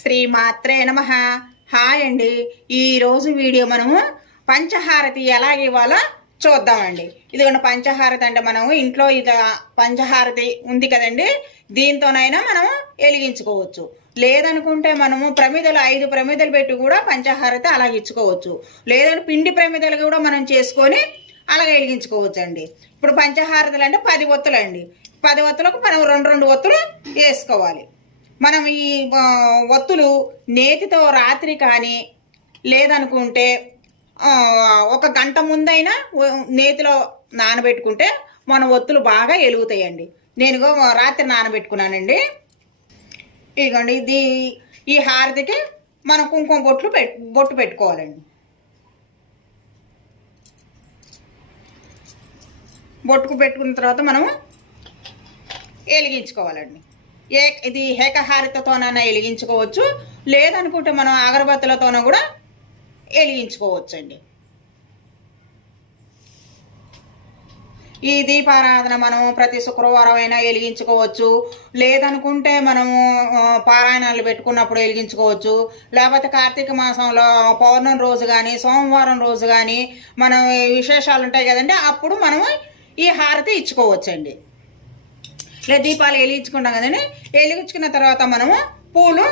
శ్రీమాత్రే నమ. హాయ్ అండి. ఈరోజు వీడియో మనము పంచహారతి ఎలా ఇవ్వాలో చూద్దామండి. ఇదిగోండి పంచహారతి అంటే మనము ఇంట్లో ఇది పంచహారతి ఉంది కదండి. దీంతోనైనా మనము వెలిగించుకోవచ్చు. లేదనుకుంటే మనము ప్రమిదలు ఐదు ప్రమిదలు పెట్టి కూడా పంచహారతి అలాగ ఇచ్చుకోవచ్చు. లేదంటే పిండి ప్రమిదలు కూడా మనం చేసుకొని అలాగ వెలిగించుకోవచ్చు అండి ఇప్పుడు పంచహారతలు అంటే పది ఒత్తులు అండి పది ఒత్తులకు మనం రెండు రెండు ఒత్తులు వేసుకోవాలి. మనం ఈ ఒత్తులు నేతితో రాత్రి కానీ లేదనుకుంటే ఒక గంట ముందైనా నేతిలో నానబెట్టుకుంటే మన ఒత్తులు బాగా ఎలుగుతాయండి. నేను రాత్రి నానబెట్టుకున్నానండి. ఇదిగోండి ఇది ఈ హారతికి మనం కుంకుమ బొట్లు పెట్ బొట్టు పెట్టుకోవాలండి. బొట్టుకు పెట్టుకున్న తర్వాత మనము వెలిగించుకోవాలండి. ఏ ఇది ఏకహారితతోనైనా వెలిగించుకోవచ్చు. లేదనుకుంటే మనం అగరబత్తులతోనూ కూడా వెలిగించుకోవచ్చు అండి ఈ దీపారాధన మనము ప్రతి శుక్రవారం అయినా వెలిగించుకోవచ్చు. లేదనుకుంటే మనము పారాయణాలు పెట్టుకున్నప్పుడు వెలిగించుకోవచ్చు. లేకపోతే కార్తీక మాసంలో పౌర్ణమి రోజు కానీ సోమవారం రోజు కానీ మనం విశేషాలు ఉంటాయి కదండి అప్పుడు మనము ఈ హారతి ఇచ్చుకోవచ్చండి. లేదా దీపాలు వెలిగించుకుంటాం కదండి. వెలిగించుకున్న తర్వాత మనము పూలు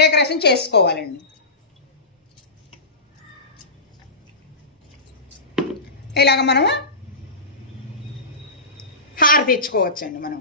డెకరేషన్ చేసుకోవాలండి. ఇలాగ మనము హారతి ఇచ్చుకోవచ్చండి మనం.